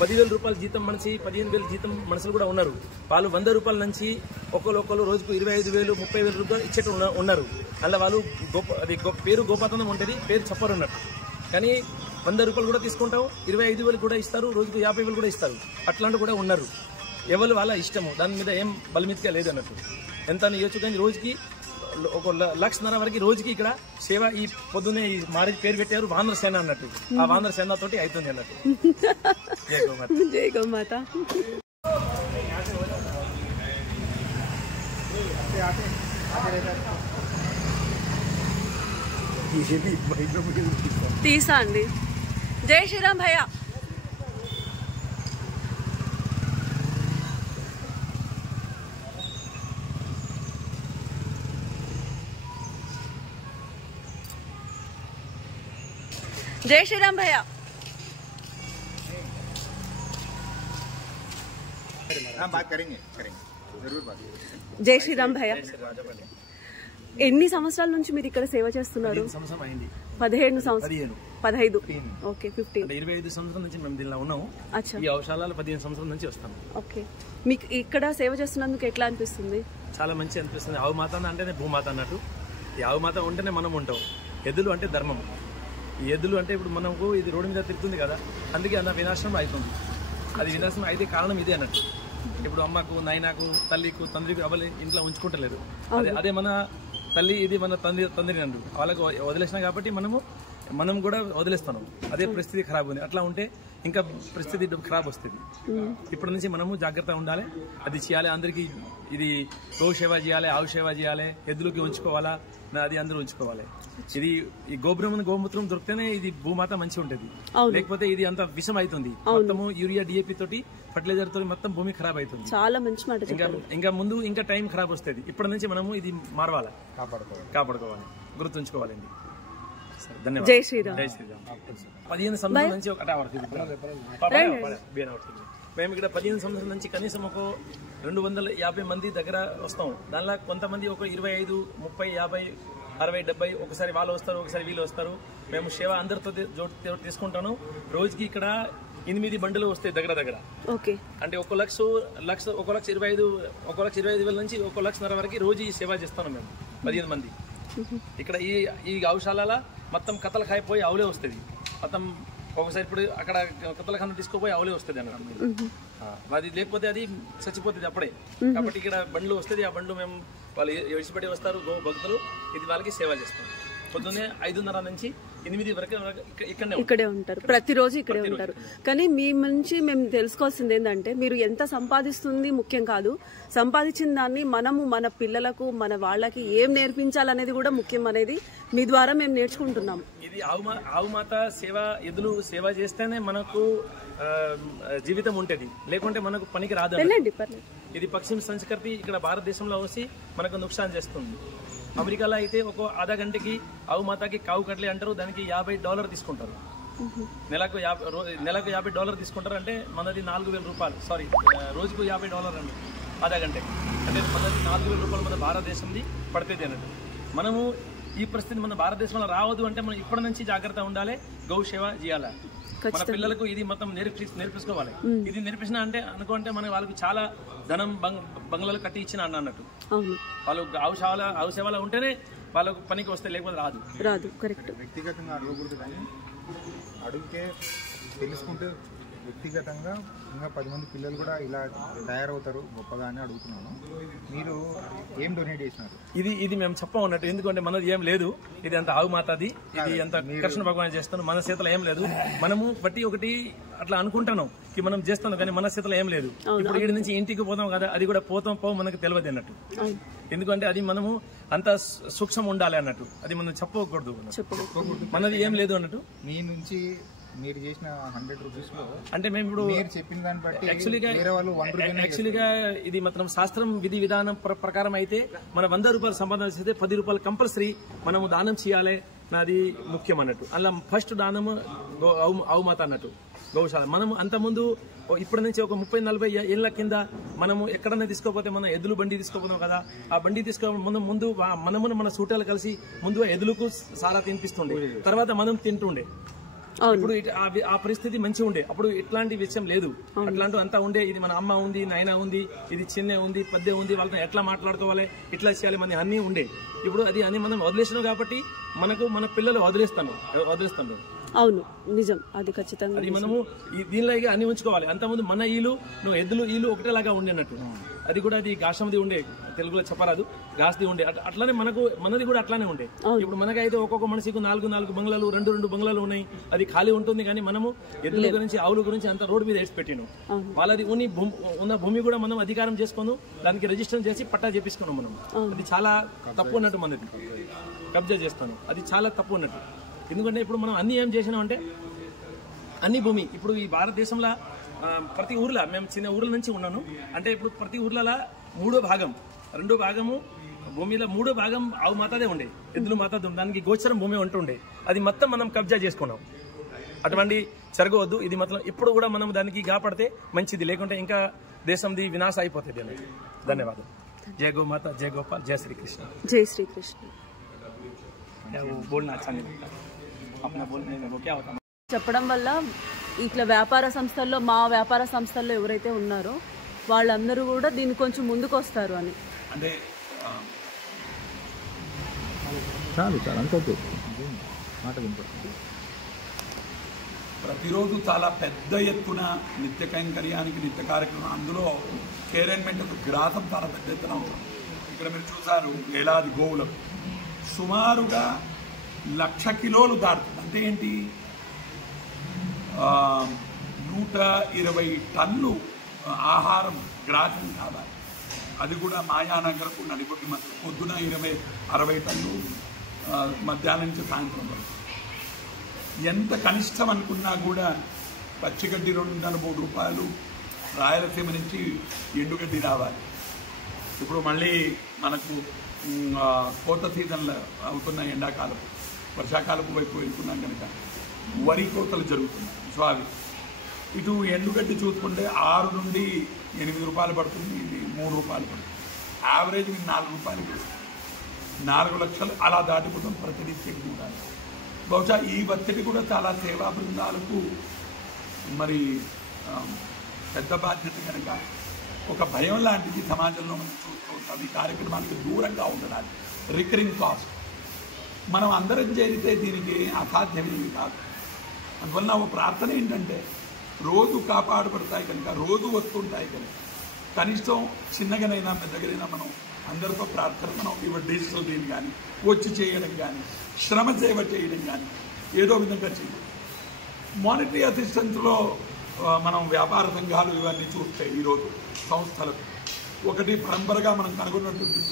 10,000 రూపాయల జీతం మనిషి 15,000 జీతం మనుషులు కూడా ఉన్నారు. వాళ్ళు 100 రూపాయల నుంచి ఒకరు రోజుకు 25,000 30,000 రూపాయలు ఇచ్చేట ఉన్నారు. అలా వాళ్ళు పేరు గోపాతందం ఉంటుంది, పేరు చెప్పరు అన్నట్టు. కానీ 100 రూపాయలు కూడా తీసుకుంటాం, 25,000 కూడా ఇస్తారు, రోజుకు 50,000 కూడా ఇస్తారు. అట్లాంటి కూడా ఉన్నారు. ఎవరు వాళ్ళ ఇష్టము, దాని మీద ఏం బలమితిగా లేదు అన్నట్టు. ఎంత అని ఇవ్వచ్చు. కానీ రోజుకి 1,00,000 వరకు రోజుకి ఇక్కడ సేవ. ఈ పొద్దున్నే ఈ మ్యారేజ్ పేరు పెట్టారు వానర సేన అన్నట్టు. ఆ వానర సేన తోటి అవుతుంది అన్నట్టు. జై గోమాత. జై గోమాత. తీసా అండి. జై శ్రీరామ్ భయ్యా. जय श्री राम भैया. हाँ बात करेंगे करेंगे. జై శ్రీరామ్ భయ్య, ఎన్ని సంవత్సరాల నుంచి మీరు ఇక్కడ సేవ చేస్తున్నారు? 15 సంవత్సరాలు. 15 ఓకే 15 అంటే 25 సంవత్సరాల నుంచి మేము దీనిలో ఉన్నాము. ఈ ఔషధాలు 15 సంవత్సరాల నుంచి వస్తాము. ఓకే, మీకు ఇక్కడ సేవ చేస్తున్నందుకు ఎట్లా అనిపిస్తుంది? చాలా మంచి అనిపిస్తుంది. ఆవు మాత అంటేనే భూమాత అన్నట్టు. ఈ ఆవు మాత ఉంటేనే మనం ఉంటాం. ఎద్దులు అంటే ధర్మం. ఈ ఎద్దులు అంటే ఇప్పుడు మనకు ఇది రోడ్డు మీద తిరుగుతుంది కదా, అందుకే అన్న వినాశనం అవుతుంది. అది వినాశనం అయితే కారణం ఇదే అన్నట్టు. ఇప్పుడు అమ్మకు, నాయనకు, తల్లికు, తండ్రికి అవలి ఇంట్లో ఉంచుకుంటలేదు. అదే మన తల్లి, ఇది మన తండ్రి అండు వాళ్ళకు వదిలేసినా కాబట్టి మనం కూడా వదిలేస్తాం. అదే పరిస్థితి ఖరాబ్ ఉంది. అట్లా ఉంటే ఇంకా పరిస్థితి ఖరాబ్ వస్తుంది. ఇప్పటి నుంచి మనము జాగ్రత్తగా ఉండాలి. అది చేయాలి. అందరికీ ఇది గో సేవ చేయాలి, ఆవు సేవ చేయాలి, ఎద్దులకి ఉంచుకోవాలా, అది అందరూ ఉంచుకోవాలి. ఇది ఈ గోమూత్రం దొరికితేనే ఇది భూమాత మంచిగా ఉంటుంది. లేకపోతే ఇది అంత విషం అవుతుంది. మొత్తము యూరియా, డిఏపి తోటి, ఫర్టిలైజర్ తోటి మొత్తం భూమి ఖరాబ్ అవుతుంది. చాలా మంచి మాట. ఇంకా ముందు ఇంకా టైం ఖరాబ్ వస్తుంది. ఇప్పటి నుంచి మనము ఇది మారవాలి, కాపాడుకోవాలి, గుర్తుంచుకోవాలండి. ధన్యవాదాలు. జై శ్రీరామ్. 15 సంవత్సరాల నుంచి మేము ఇక్కడ 15 సంవత్సరాల నుంచి కనీసం ఒక 250 మంది దగ్గర వస్తాం. దానిలో కొంతమంది ఒక 25, 30, 50, 60, 70 ఒకసారి వాళ్ళు వస్తారు, ఒకసారి వీళ్ళు వస్తారు. మేము సేవ అందరితో తీసుకుంటాను. రోజుకి ఇక్కడ 8 బండ్లు వస్తాయి దగ్గర. ఓకే, అంటే 1,25,000 నుంచి 1,50,000 వరకు రోజు ఈ సేవ చేస్తాను మేము. 15 మంది ఇక్కడ ఈ ఔషధాల మొత్తం కతలకాయపోయి ఆవులే వస్తుంది. మొత్తం ఒకసారి ఇప్పుడు అక్కడ కతలఖాన తీసుకుపోయి ఆవులే వస్తుంది అన్నట్టు. అది లేకపోతే అది చచ్చిపోతుంది అప్పుడే. కాబట్టి ఇక్కడ బండ్లు వస్తుంది. ఆ బండ్లు మేము వాళ్ళు విడిచిపెట్టి వస్తారు భక్తులు. ఇది వాళ్ళకి సేవ చేస్తాం. పొద్దున్నే 5:30 నుంచి 8 వరకు ఇక్కడే ఉంటారు. ప్రతిరోజు ఇక్కడే ఉంటారు. కానీ మీ నుంచి మేము తెలుసుకోవాల్సింది ఏంటంటే, మీరు ఎంత సంపాదిస్తుంది ముఖ్యం కాదు, సంపాదించిన దాన్ని మనము మన పిల్లలకు, మన వాళ్ళకి ఏం నేర్పించాలనేది కూడా ముఖ్యం అనేది మీ ద్వారా మేము నేర్చుకుంటున్నాం. ఇది ఆవుమాత సేవ, ఎద్దులు సేవ చేస్తేనే మనకు జీవితం ఉంటుంది. లేకుంటే మనకు పనికి రాదు. ఇది పశ్చిమ సంస్కృతి ఇక్కడ భారతదేశంలో వచ్చి మనకు నుక్సాన్ చేస్తుంది. అమెరికాలో అయితే ఒక ఆధా గంటకి ఆవు మాతకి కావు కట్లే అంటారు. దానికి $50 తీసుకుంటారు. నెలకు $50 తీసుకుంటారు. అంటే మనది 4,000 రూపాయలు. సారీ, రోజుకు $50 అండి ఆధా గంటకి. అంటే మనది 4,000 రూపాయలు మన భారతదేశంది పడుతుంది అన్నట్టు. మనము ఈ పరిస్థితి మన భారతదేశంలో రావద్దు అంటే మనం ఇప్పటి నుంచి జాగ్రత్త ఉండాలి, గౌ సేవ చేయాలి. మన పిల్లలకు ఇది మొత్తం నేర్పించుకోవాలి. ఇది నేర్పించిన అంటే అనుకుంటే మన వాళ్ళకి చాలా ధనం బంగ్లాలు కట్టి ఇచ్చిన అన్నట్టు. వాళ్ళు ఆవు సేవలో ఉంటేనే వాళ్ళకు పనికి వస్తే, లేకపోతే రాదు. కరెక్ట్. వ్యక్తిగతంగా అడగకూడదు, కానీ అడిగితే తెలుసుకుంటే వ్యక్తిగతంగా ఇంకా 10 మంది పిల్లలు కూడా ఇలా తయారవుతారు గొప్పగా అని అడుగుతున్నాను. మీరు ఏం డొనేట్ చేసినారు? ఇది మేము చెప్పమన్నట్టు. ఎందుకంటే మనది ఏం లేదు. ఇది అంత ఆవు మాతది. ఇది అంత కృష్ణ భగవాన్ చేస్తాను. మన చేతిలో ఏం లేదు. మనము బట్టి ఒకటి అట్లా అనుకుంటున్నాం కి మనం చేస్తాం, కానీ మన చేతిలో ఏం లేదు. ఇప్పుడు ఈడి నుంచి ఇంటికి పోతాం కదా, అది కూడా పోతాం మనకు తెలియదు అన్నట్టు. ఎందుకంటే అది మనము అంత సూక్ష్మం ఉండాలి అన్నట్టు. అది మనం చెప్పకూడదు. మనది ఏం లేదు అన్నట్టు. మీ నుంచి మీరు చేసిన 100 రూపీస్లో అంటే మేము ఇప్పుడు చెప్పిన దాన్ని బట్టి యాక్చువల్గా ఇది మొత్తం శాస్త్రం విధి విధానం ప్రకారం అయితే మన 100 రూపాయలు సంపాదన చేస్తే 10 రూపాయలు కంపల్సరీ మనము దానం చేయాలి. నాది ముఖ్యం అన్నట్టు. అలా ఫస్ట్ దానము ఆవు మాత అన్నట్టు, గౌశాల. మనం అంతకుముందు ఇప్పటి నుంచి ఒక 30-40 ఏళ్ల కింద మనము ఎక్కడన్నా తీసుకోపోతే మనం ఎద్దులు బండి తీసుకోపోతాం కదా. ఆ బండి ముందు మన సూటాలు కలిసి ముందు ఎద్దులకు సారా తినిపిస్తుండే, తర్వాత మనం తింటుండే. ఇప్పుడు ఆ పరిస్థితి మంచిగా ఉండే. అప్పుడు ఇట్లాంటి విషయం లేదు. అట్లాంటి అంతా ఉండే. ఇది మన అమ్మ ఉంది, నాయన ఉంది, ఇది చిన్న ఉంది, పద్దె ఉంది, వాళ్ళతో ఎట్లా మాట్లాడుకోవాలి, ఇట్లా చేయాలి, మన అన్నీ ఉండే. ఇప్పుడు అది అన్ని మనం వదిలేసినాం కాబట్టి మన పిల్లలు వదిలేస్తాను. అవును, నిజం. అది ఖచ్చితంగా అది మనము దీనిలో అన్ని ఉంచుకోవాలి. అంతకుముందు మన ఈలు ఎద్దులు ఒకటేలాగా ఉండేనట్టు. అది కూడా అది గాసంది ఉండే, తెలుగులో చెప్పరాదు, గాస్ది ఉండే. అట్లానే మనది కూడా అట్లానే ఉండే. ఇప్పుడు మనకైతే ఒక్కొక్క మనిషికి 4 బంగ్లాలు, 2 బంగ్లాలు ఉన్నాయి. అది ఖాళీ ఉంటుంది. కానీ మనము ఎద్దుల గురించి, ఆవుల గురించి అంత రోడ్డు మీద వేసి పెట్టినాం. వాళ్ళది ఉన్న భూమి కూడా మనం అధికారం చేసుకున్నాం, దానికి రిజిస్టర్ చేసి పట్టా చేపించుకున్నాం మనం. అది చాలా తప్పు అన్నట్టు. మనది కబ్జా చేస్తాను, అది చాలా తప్పు అన్నట్టు. ఎందుకంటే ఇప్పుడు మనం అన్ని ఏం చేసినాం అంటే అన్ని భూమి ఇప్పుడు ఈ భారతదేశంలో ప్రతి ఊర్లో, మేము చిన్న ఊర్ల నుంచి ఉన్నాను అంటే ఇప్పుడు ప్రతి ఊర్లలో 2 భాగము భూమిలో 3 భాగం ఆవు మాతదే ఉండే, ఎద్దులు మాతదే ఉండే. దానికి గోచరం భూమి ఉంటుండే. అది మొత్తం మనం కబ్జా చేసుకున్నాం. అటువంటి జరగవద్దు. ఇది మొత్తం ఇప్పుడు కూడా మనం దానికి కాపాడితే మంచిది, లేకుంటే ఇంకా దేశంది వినాశ అయిపోతుంది. ధన్యవాదాలు. जय गौ माता, जय गोपाल, जय श्री कृष्ण. जय श्री कृष्ण. वो बोलना अच्छा नहीं लगता, अपना बोलने में वो क्या होता है. చెప్పడం వల్ల ఇట్లా వ్యాపార సంస్థల్లో, మా వ్యాపార సంస్థల్లో ఎవరైతే ఉన్నారో వాళ్ళందరూ కూడా దీన్ని కొంచెం ముందుకు వస్తారు అని. అంటే చాలు అంతా మాట వినపడుతుంది. ప్రతిరోజు చాలా పెద్ద ఎత్తున నిత్య కైంకర్యానికి నిత్య కార్యక్రమం, అందులో కేరెన్మెంట్ గ్రాసం చాలా పెద్ద ఎత్తున ఉంటుంది. ఇక్కడ మీరు చూసారు వేలాది గోవులకు సుమారుగా 1,00,000 కిలోలు దాటుతుంది. అంటే ఏంటి, 120 టన్నులు ఆహారం గ్రాసం కావాలి. అది కూడా మాయానగరకు నడిపొట్టి మధ్య పొద్దున 20-60 టన్నులు, మధ్యాహ్నం నుంచి సాయంత్రం వరకు. ఎంత కనిష్టం అనుకున్నా కూడా పచ్చిగడ్డి 2-3 రూపాయలు, రాయలసీమ నుంచి ఎండుగడ్డి రావాలి. ఇప్పుడు మళ్ళీ మనకు కోత సీజన్లో అవుతున్న ఎండాకాలం, వర్షాకాలపు వైపు వెళ్తున్నాం కనుక వరి కోతలు జరుగుతున్నాయి. సో అవి ఇటు ఎండుగడ్డి చూసుకుంటే 6 నుండి 8 రూపాయలు పడుతుంది, ఇది 3 రూపాయలు పడుతుంది. యావరేజ్ మీరు 4 రూపాయలు పడుతుంది. 4 లక్షలు అలా దాటిపోతాం ప్రతినిత్యం కూడా. బహుశా ఈ ఒత్తిడి కూడా చాలా సేవా బృందాలకు మరి పెద్ద బాధ్యత కనుక ఒక భయం లాంటిది సమాజంలో మనం చూస్తూ ఉంటాం. ఈ కార్యక్రమానికి దూరంగా ఉండడానికి రికరింగ్ కాస్ట్ మనం అందరం చేరితే దీనికి అసాధ్యమేమి కాదు. అందువల్ల ఒక ప్రార్థన ఏంటంటే రోజు కాపాడబడతాయి కనుక, రోజు వస్తుంటాయి కనుక కనీసం చిన్నగానైనా పెద్దగానైనా మనం అందరితో ప్రార్థన, మనం ఇవి డిజిటల్ దీన్ని కానీ వచ్చి చేయడం కానీ, శ్రమ సేవ చేయడం కానీ ఏదో విధంగా చేయాలి. మానిటరీ అసిస్టెన్స్లో మనం వ్యాపార సంఘాలు ఇవన్నీ చూస్తే ఈరోజు సంస్థలకు ఒకటి పరంపరగా మనం కనుగొన్నటువంటి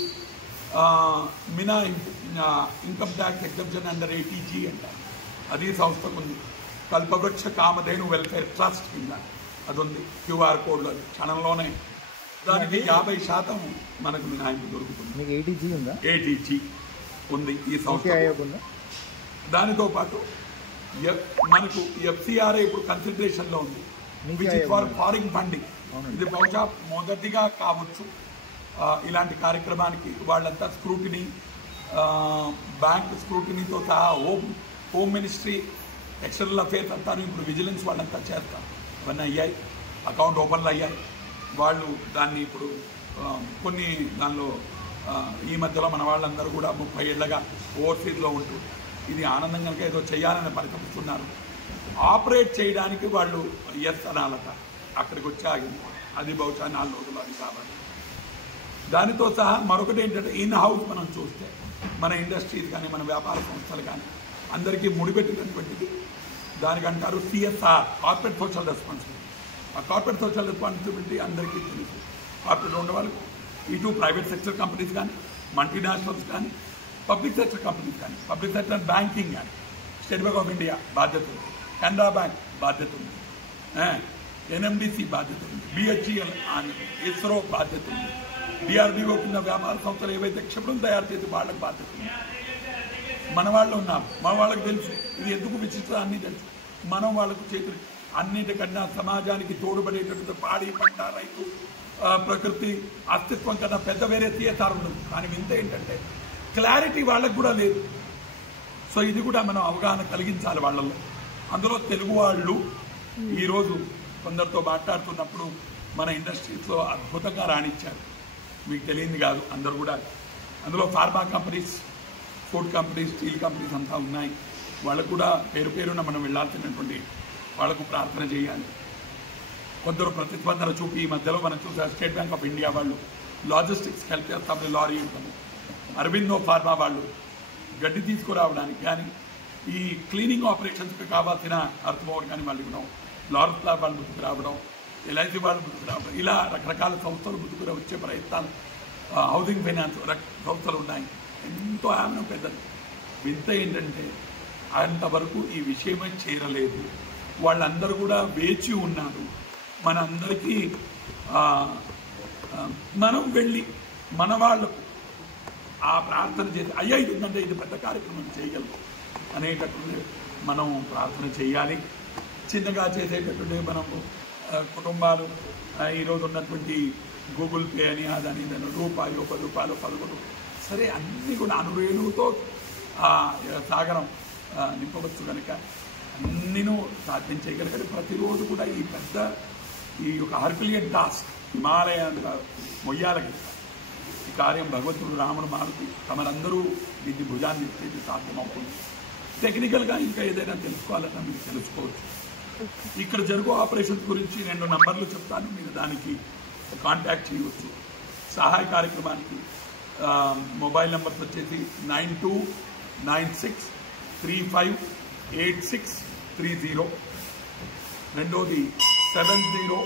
మినహాయింపు, income tax exemption under ATG అంటారు, అది సంస్థకు ఉంది. కల్పవృక్ష కామధేను వెల్ఫేర్ ట్రస్ట్ కింద అది ఉంది. QR కోడ్లో క్షణంలోనే దానికి 50% మనకు మినహాయింపు దొరుకుతుంది. మీకు ATG ఉందా? ATG ఉంది ఈ సంస్థ. దానితో పాటు మనకు FCRA ఇప్పుడు కన్సిడరేషన్లో ఉంది, which is for foreign funding. ఇది బహుశా మొదటిగా కావచ్చు ఇలాంటి కార్యక్రమానికి. వాళ్ళంతా స్క్రూటినీ, బ్యాంక్ స్క్రూటినీతో సహా హోమ్ మినిస్ట్రీ, ఎక్స్టర్నల్ అఫేర్స్ అంతా ఇప్పుడు విజిలెన్స్ వాళ్ళంతా చేస్తారు. అవన్నీ అయ్యాయి, అకౌంట్ ఓపెన్లు అయ్యాయి. వాళ్ళు దాన్ని ఇప్పుడు కొన్ని దానిలో ఈ మధ్యలో మన వాళ్ళందరూ కూడా 30 ఏళ్లుగా ఓవర్సీస్లో ఉంటూ ఇది ఆనందం కనుక ఏదో చేయాలని పరితపిస్తున్నారు. ఆపరేట్ చేయడానికి వాళ్ళు అనాలట అక్కడికి వచ్చి ఆగింది. అది బహుశా 4 రోజులు అది కావాలి. దానితో సహా మరొకటి ఏంటంటే ఇన్ హౌస్ మనం చూస్తే మన ఇండస్ట్రీస్ కానీ మన వ్యాపార సంస్థలు కానీ అందరికీ ముడిపెట్టినటువంటిది దానికంటారు CSR, కార్పొరేట్ సోషల్ రెస్పాన్సిబిలిటీ. ఆ కార్పొరేట్ సోషల్ రెస్పాన్సిబిలిటీ అందరికీ తెలుసు. కార్పొరేట్ ఉండే వాళ్ళకు ఇటు ప్రైవేట్ సెక్టర్ కంపెనీస్ కానీ, మల్టీనేషనల్స్ కానీ, పబ్లిక్ సెక్టర్ కంపెనీస్ కానీ, పబ్లిక్ సెక్టర్ బ్యాంకింగ్ కానీ, స్టేట్ బ్యాంక్ ఆఫ్ ఇండియా బాధ్యత ఉంది, కెనరా బ్యాంక్ బాధ్యత ఉంది, NMDC బాధ్యత ఉంది, BHEL, ఇస్రో బాధ్యత ఉంది, DRDO కింద వ్యాపార సంస్థలు ఏవైతే క్షిపణులు తయారు చేసి వాళ్ళకి బాధ్యత ఉంది. మన వాళ్ళు ఉన్నారు, మన వాళ్ళకి తెలుసు ఇది ఎందుకు విశిష్టత అన్నీ తెలుసు. మనం వాళ్ళకు చేతులు అన్నిటికన్నా సమాజానికి తోడుపడేటట్టు పాడి పంట, రైతు, ప్రకృతి అస్తిత్వం కన్నా పెద్ద వేరే CSR ఉండదు. కానీ వింత ఏంటంటే క్లారిటీ వాళ్ళకు కూడా లేదు. సో ఇది కూడా మనం అవగాహన కలిగించాలి వాళ్ళల్లో. అందులో తెలుగు వాళ్ళు ఈరోజు కొందరితో మాట్లాడుతున్నప్పుడు మన ఇండస్ట్రీస్లో అద్భుతంగా రాణించారు. మీకు తెలియంది కాదు, అందరూ కూడా. అందులో pharma companies, food companies, steel companies అంతా ఉన్నాయి. వాళ్ళకు కూడా పేరు పేరున మనం వెళ్ళాల్సినటువంటి వాళ్ళకు ప్రార్థన చేయాలి. కొందరు ప్రతిస్పందన చూపి ఈ మధ్యలో మనం చూసాం స్టేట్ బ్యాంక్ ఆఫ్ ఇండియా వాళ్ళు లాజిస్టిక్స్ హెల్ప్ చేస్తామని లారీ ఉంటాము, అరబిందో ఫార్మా వాళ్ళు గడ్డి తీసుకురావడానికి కానీ ఈ క్లీనింగ్ ఆపరేషన్స్కి కావాల్సిన అర్థమోవర్ కానీ వాళ్ళు ఇవ్వడం, లారెన్స్ క్లాబ్ వాళ్ళు ముందుకు రావడం, LIC వాళ్ళు ముందుకు రావడం, ఇలా రకరకాల సంస్థలు ముందుకు వచ్చే ప్రయత్నాలు, హౌసింగ్ ఫైనాన్స్ సంస్థలు ఉన్నాయి. ఎంతో ఆమెను పెద్దది. వింత ఏంటంటే అంతవరకు ఈ విషయమే చేరలేదు. వాళ్ళందరూ కూడా వేచి ఉన్నారు. మనందరికీ మనం వెళ్ళి మన వాళ్ళకు ఆ ప్రార్థన చేసి అయ్యా ఇది ఉందంటే ఇది పెద్ద కార్యక్రమం చేయగలరు అనేటటువంటి మనం ప్రార్థన చేయాలి. చిన్నగా చేసేటటువంటి మనం కుటుంబాలు ఈరోజు ఉన్నటువంటి గూగుల్ పే అని అదని ఇదని రూపాయలు 10 రూపాయలు 11 సరే అన్నీ కూడా అనురేణుతో సాగరం నింపవచ్చు కనుక అన్నీను సాధ్యం చేయగలిగారు. ప్రతిరోజు కూడా ఈ పెద్ద ఈ యొక్క హర్పిలియన్ టాస్క్ హిమాలయాలుగా మొయ్యాలకి ఈ కార్యం భగవంతుడు రాముడు మారుతి తమరందరూ దీన్ని భుజాన్ని ఇచ్చేది సాధ్యమవుతుంది. టెక్నికల్గా ఇంకా ఏదైనా తెలుసుకోవాలన్నా మీరు తెలుసుకోవచ్చు. ఇక్కడ జరుగు ఆపరేషన్స్ గురించి 2 నంబర్లు చెప్తాను, మీరు దానికి కాంటాక్ట్ చేయవచ్చు. సహాయ కార్యక్రమానికి మొబైల్ నెంబర్స్ వచ్చేసి 9296358630. రెండోది 70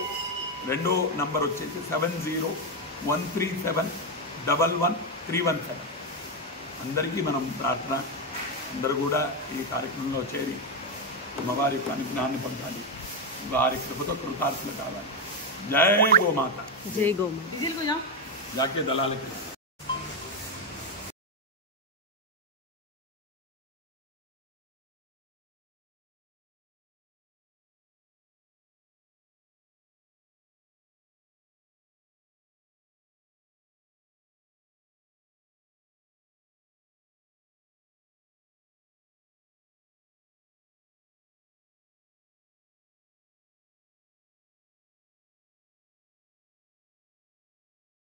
రెండో నంబర్ వచ్చేసి 7013711317. అందరికీ మనం ప్రార్థన, అందరూ కూడా ఈ కార్యక్రమంలో చేరి అమ్మవారి యొక్క అనుగ్రహాన్ని పొందాలి, వారి కృపతో కృతార్థులు కావాలి. జై గోమాత, జై గోమాత. జాకే దళాలకి